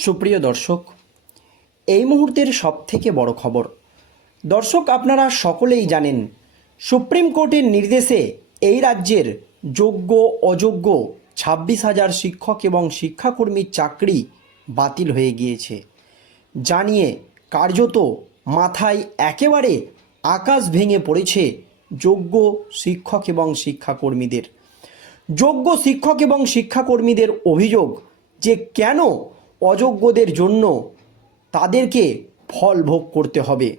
সুপ্রিয় দর্শক, এই মুহূর্তের সবথেকে বড় খবর। দর্শক, আপনারা সকলেই জানেন, সুপ্রিম কোর্টের নির্দেশে এই রাজ্যের যোগ্য, অযোগ্য ছাব্বিশ হাজার শিক্ষক এবং শিক্ষাকর্মীর চাকরি বাতিল হয়ে গিয়েছে। জানিয়ে কার্যত মাথায় একেবারে আকাশ ভেঙে পড়েছে যোগ্য শিক্ষক এবং শিক্ষাকর্মীদের। যোগ্য শিক্ষক এবং শিক্ষাকর্মীদের অভিযোগ যে কেন অযোগ্যদের জন্য তাদেরকে ফল ভোগ করতে হবে।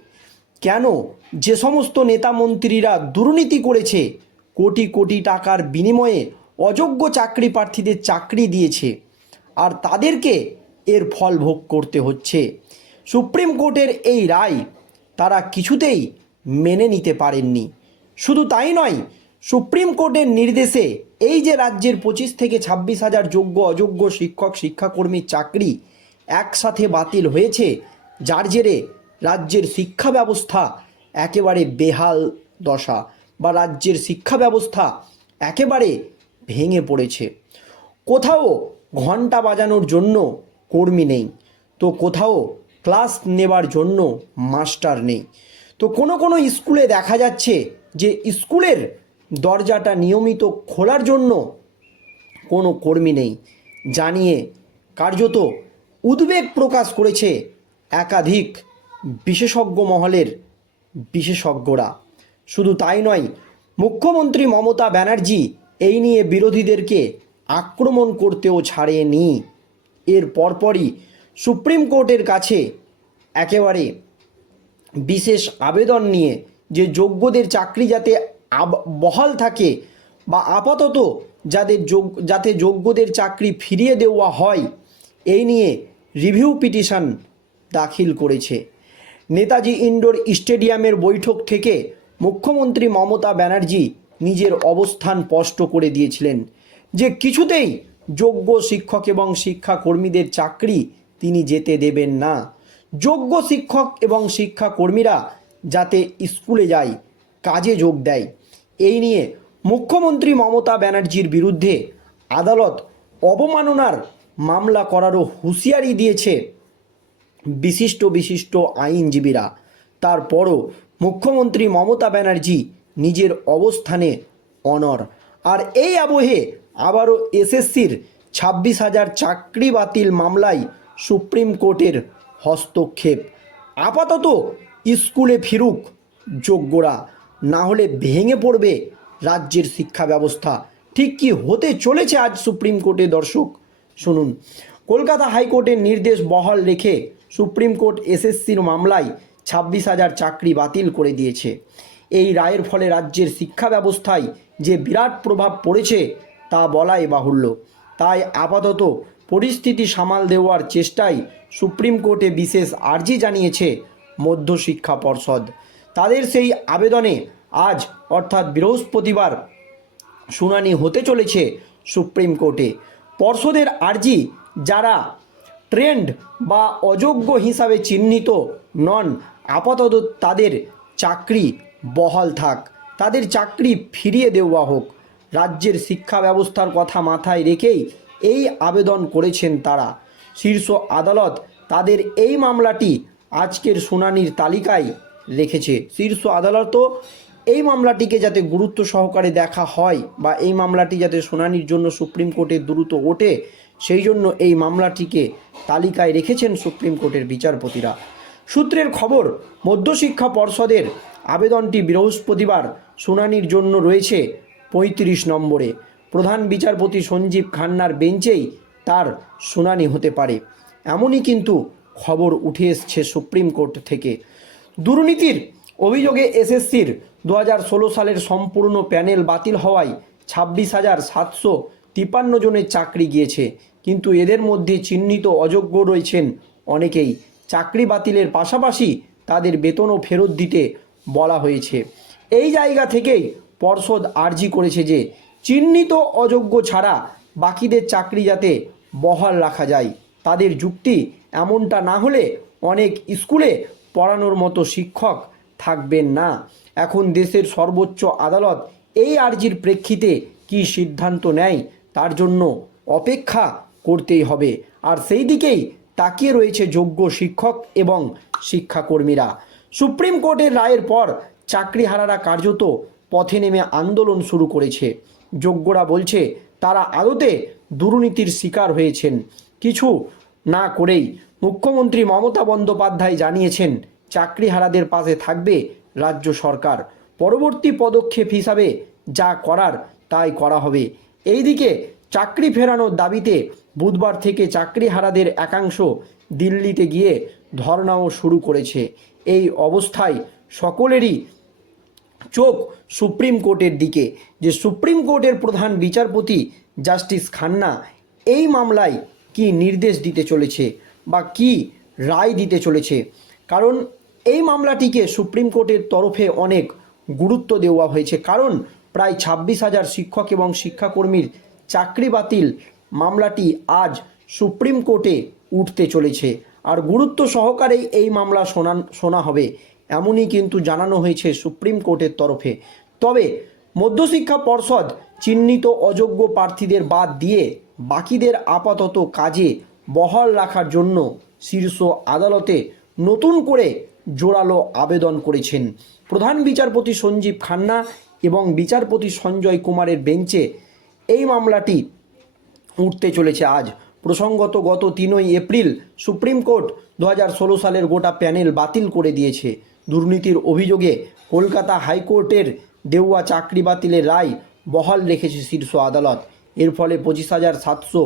কেন? যে সমস্ত নেতা মন্ত্রীরা দুর্নীতি করেছে, কোটি কোটি টাকার বিনিময়ে অযোগ্য চাকরি প্রার্থীদের চাকরি দিয়েছে আর তাদেরকে এর ফল ভোগ করতে হচ্ছে। সুপ্রিম কোর্টের এই রায় তারা কিছুতেই মেনে নিতে পারেননি। শুধু তাই নয় সুপ্রিম কোর্টের নির্দেশে এই যে রাজ্যের পঁচিশ থেকে ছাব্বিশ হাজার যোগ্য অযোগ্য শিক্ষক শিক্ষাকর্মীর চাকরি একসাথে বাতিল হয়েছে, যার জেরে রাজ্যের শিক্ষা ব্যবস্থা একেবারে বেহাল দশা বা রাজ্যের শিক্ষা ব্যবস্থা একেবারে ভেঙে পড়েছে। কোথাও ঘণ্টা বাজানোর জন্য কর্মী নেই, তো কোথাও ক্লাস নেবার জন্য মাস্টার নেই। তো কোনো কোনো স্কুলে দেখা যাচ্ছে যে স্কুলের দরজাটা নিয়মিত খোলার জন্য কোনো কর্মী নেই। জানিয়ে কার্যত উদ্বেগ প্রকাশ করেছে একাধিক বিশেষজ্ঞ মহলের বিশেষজ্ঞরা। শুধু তাই নয়, মুখ্যমন্ত্রী মমতা ব্যানার্জি এই নিয়ে বিরোধীদেরকে আক্রমণ করতেও ছাড়েনি। এর পরপরই সুপ্রিম কোর্টের কাছে একেবারে বিশেষ আবেদন নিয়ে যে যোগ্যদের চাকরি যাতে আব- বহাল থাকে বা আপাতত যাদের যোগ, যাতে যোগ্যদের চাকরি ফিরিয়ে দেওয়া হয়, এই নিয়ে রিভিউ পিটিশন দাখিল করেছে। নেতাজি ইন্ডোর স্টেডিয়ামের বৈঠক থেকে মুখ্যমন্ত্রী মমতা ব্যানার্জি নিজের অবস্থান স্পষ্ট করে দিয়েছিলেন যে কিছুতেই যোগ্য শিক্ষক এবং শিক্ষাকর্মীদের চাকরি তিনি যেতে দেবেন না। যোগ্য শিক্ষক এবং শিক্ষাকর্মীরা যাতে স্কুলে যায়, কাজে যোগ দেয়। এই নিয়ে মুখ্যমন্ত্রী মমতা ব্যানার্জির বিরুদ্ধে আদালত অবমাননার মামলা করারও হুঁশিয়ারি দিয়েছে বিশিষ্ট বিশিষ্ট আইনজীবীরা। তারপরও মুখ্যমন্ত্রী মমতা ব্যানার্জি নিজের অবস্থানে অনর। আর এই আবহে আবারও এসএসসির ছাব্বিশ হাজার চাকরি বাতিল মামলায় সুপ্রিম কোর্টের হস্তক্ষেপ। আপাতত স্কুলে ফিরুক যোগ্যরা। না হলে ভেঙে পড়বে রাজ্যের শিক্ষা ব্যবস্থা। ঠিক কি হতে চলেছে আজ সুপ্রিম কোর্টে দর্শক? শুনুন, কলকাতা হাইকোর্টের নির্দেশ বহাল রেখে সুপ্রিম কোর্ট এসএসসির মামলায় ছাব্বিশ হাজার চাকরি বাতিল করে দিয়েছে। এই রায়ের ফলে রাজ্যের শিক্ষা ব্যবস্থায় যে বিরাট প্রভাব পড়েছে তা বলাই বাহুল্য। তাই আপাতত পরিস্থিতি সামাল দেওয়ার চেষ্টায় সুপ্রিম কোর্টে বিশেষ আর্জি জানিয়েছে মধ্যশিক্ষা পর্ষদ। তাদের সেই আবেদনে আজ, অর্থাৎ বৃহস্পতিবার, শুনানি হতে চলেছে সুপ্রিম কোর্টে। পর্ষদের আর্জি যারা ট্রেন্ড বা অযোগ্য হিসাবে চিহ্নিত নন, আপাতত তাদের চাকরি বহাল থাক। তাদের চাকরি ফিরিয়ে দেওয়া হোক। রাজ্যের শিক্ষা ব্যবস্থার কথা মাথায় রেখেই এই আবেদন করেছেন তারা। শীর্ষ আদালত তাদের এই মামলাটি আজকের শুনানির তালিকায় রেখেছে শীর্ষ আদালতও এই মামলাটিকে যাতে গুরুত্ব সহকারে দেখা হয় বা এই মামলাটি যাতে শুনানির জন্য সুপ্রিম কোর্টে দ্রুত ওঠে, সেই জন্য এই মামলাটিকে তালিকায় রেখেছেন সুপ্রিম কোর্টের বিচারপতিরা। সূত্রের খবর, মধ্যশিক্ষা পর্ষদের আবেদনটি বৃহস্পতিবার শুনানির জন্য রয়েছে পঁয়ত্রিশ নম্বরে। প্রধান বিচারপতি সঞ্জীব খান্নার বেঞ্চেই তার শুনানি হতে পারে। এমনই কিন্তু খবর উঠে এসছে সুপ্রিম কোর্ট থেকে। দুর্নীতির অভিযোগে এসএসসির দু হাজার ষোলো সালের সম্পূর্ণ প্যানেল বাতিল হওয়ায় ছাব্বিশ হাজার সাতশো তিপান্ন জনের চাকরি গিয়েছে। কিন্তু এদের মধ্যে চিহ্নিত অযোগ্য রয়েছেন অনেকেই। চাকরি বাতিলের পাশাপাশি তাদের বেতনও ফেরত দিতে বলা হয়েছে। এই জায়গা থেকেই পর্ষদ আর্জি করেছে যে চিহ্নিত অযোগ্য ছাড়া বাকিদের চাকরি যাতে বহাল রাখা যায়। তাদের যুক্তি এমনটা না হলে অনেক স্কুলে পড়ানোর মতো শিক্ষক থাকবেন না। এখন দেশের সর্বোচ্চ আদালত এই আর্জির প্রেক্ষিতে কি সিদ্ধান্ত নেয়, তার জন্য অপেক্ষা করতেই হবে। আর সেই দিকেই তাকিয়ে রয়েছে যোগ্য শিক্ষক এবং শিক্ষাকর্মীরা। সুপ্রিম কোর্টের রায়ের পর চাকরিহারারা কার্যত পথে নেমে আন্দোলন শুরু করেছে। যোগ্যরা বলছে, তারা আদতে দুর্নীতির শিকার হয়েছেন। কিছু না করেই মুখ্যমন্ত্রী মমতা বন্দ্যোপাধ্যায় জানিয়েছেন, চাকরিহারাদের পাশে থাকবে রাজ্য সরকার। পরবর্তী পদক্ষেপ হিসাবে যা করার তাই করা হবে। এইদিকে চাকরি ফেরানোর দাবিতে বুধবার থেকে চাকরিহারাদের একাংশ দিল্লিতে গিয়ে ধর্নাও শুরু করেছে। এই অবস্থায় সকলেরই চোখ সুপ্রিম কোর্টের দিকে। যে সুপ্রিম কোর্টের প্রধান বিচারপতি জাস্টিস খান্না, এই মামলায় কি নির্দেশ দিতে চলেছে? বা কি রায় দিতে চলেছে। কারণ এই মামলাটিকে সুপ্রিম কোর্টের তরফে অনেক গুরুত্ব দেওয়া হয়েছে। কারণ প্রায় ছাব্বিশ হাজার শিক্ষক এবং শিক্ষাকর্মীর চাকরি বাতিল মামলাটি আজ সুপ্রিম কোর্টে উঠতে চলেছে। আর গুরুত্ব সহকারেই এই মামলা শোনান শোনা হবে, এমনই কিন্তু জানানো হয়েছে সুপ্রিম কোর্টের তরফে। তবে মধ্যশিক্ষা পর্ষদ চিহ্নিত অযোগ্য প্রার্থীদের বাদ দিয়ে বাকিদের আপাতত কাজে বহাল রাখার জন্য শীর্ষ আদালতে নতুন করে জোরালো আবেদন করেছেন। প্রধান বিচারপতি সঞ্জীব খান্না এবং বিচারপতি সঞ্জয় কুমারের বেঞ্চে এই মামলাটি উঠতে চলেছে আজ। প্রসঙ্গত গত তিনই এপ্রিল সুপ্রিম কোর্ট দু সালের গোটা প্যানেল বাতিল করে দিয়েছে। দুর্নীতির অভিযোগে কলকাতা হাইকোর্টের দেওয়া চাকরি বাতিলের রায় বহাল রেখেছে শীর্ষ আদালত। এর ফলে পঁচিশ হাজার সাতশো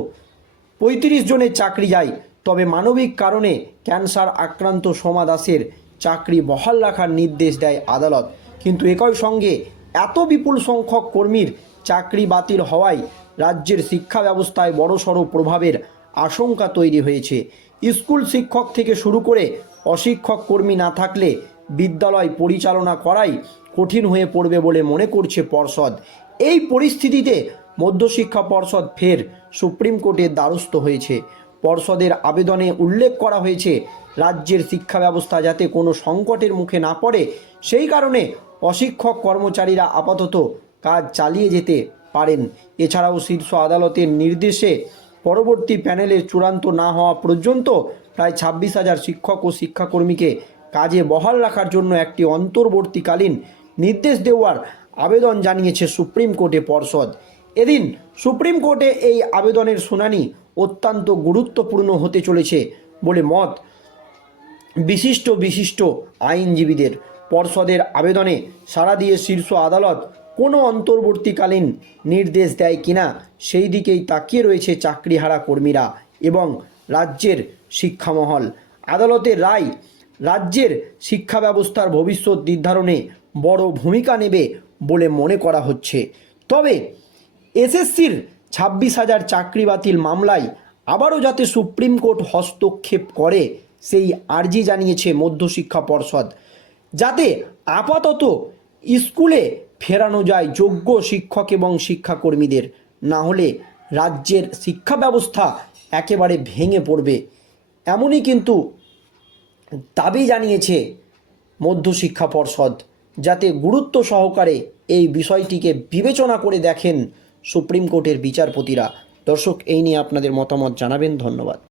পঁয়ত্রিশ জনের চাকরি যায়। তবে মানবিক কারণে ক্যান্সার আক্রান্ত সোমা দাসের চাকরি বহাল রাখার নির্দেশ দেয় আদালত। কিন্তু একই সঙ্গে এত বিপুল সংখ্যক কর্মীর চাকরি বাতিল হওয়ায় রাজ্যের শিক্ষা ব্যবস্থায় বড়সড় প্রভাবের আশঙ্কা তৈরি হয়েছে। স্কুল শিক্ষক থেকে শুরু করে অশিক্ষক কর্মী না থাকলে বিদ্যালয় পরিচালনা করাই কঠিন হয়ে পড়বে বলে মনে করছে পর্ষদ। এই পরিস্থিতিতে মধ্যশিক্ষা পর্ষদ ফের সুপ্রিম কোর্টের দ্বারস্থ হয়েছে। পর্ষদের আবেদনে উল্লেখ করা হয়েছে, রাজ্যের শিক্ষা ব্যবস্থা যাতে কোনো সংকটের মুখে না পড়ে, সেই কারণে অশিক্ষক কর্মচারীরা আপাতত কাজ চালিয়ে যেতে পারেন। এছাড়াও শীর্ষ আদালতের নির্দেশে পরবর্তী প্যানেলের চূড়ান্ত না হওয়া পর্যন্ত প্রায় ছাব্বিশ হাজার শিক্ষক ও শিক্ষাকর্মীকে কাজে বহাল রাখার জন্য একটি অন্তর্বর্তীকালীন নির্দেশ দেওয়ার আবেদন জানিয়েছে সুপ্রিম কোর্টে পর্ষদ। এদিন সুপ্রিম কোর্টে এই আবেদনের শুনানি অত্যন্ত গুরুত্বপূর্ণ হতে চলেছে বলে মত। বিশিষ্ট বিশিষ্ট আইনজীবীদের পর্ষদের আবেদনে সাড়া দিয়ে শীর্ষ আদালত কোনো অন্তর্বর্তীকালীন নির্দেশ দেয় কিনা সেই দিকেই তাকিয়ে রয়েছে চাকরিহারা কর্মীরা এবং রাজ্যের শিক্ষামহল। আদালতের রায়, রাজ্যের শিক্ষা ব্যবস্থার ভবিষ্যৎ নির্ধারণে বড় ভূমিকা নেবে বলে মনে করা হচ্ছে। তবে এসএসসির ছাব্বিশ হাজার চাকরি বাতিল মামলায় আবারও যাতে সুপ্রিম কোর্ট হস্তক্ষেপ করে, সেই আর্জি জানিয়েছে মধ্যশিক্ষা পর্ষদ। যাতে আপাতত স্কুলে ফেরানো যায় যোগ্য শিক্ষক এবং শিক্ষাকর্মীদের, না হলে রাজ্যের শিক্ষা ব্যবস্থা একেবারে ভেঙে পড়বে। এমনই কিন্তু দাবি জানিয়েছে মধ্যশিক্ষা পর্ষদ। যাতে গুরুত্ব সহকারে এই বিষয়টিকে বিবেচনা করে দেখেন সুপ্রিম কোর্টের বিচারপতিরা। দর্শক এই নিয়ে আপনাদের মতামত জানাবেন। ধন্যবাদ।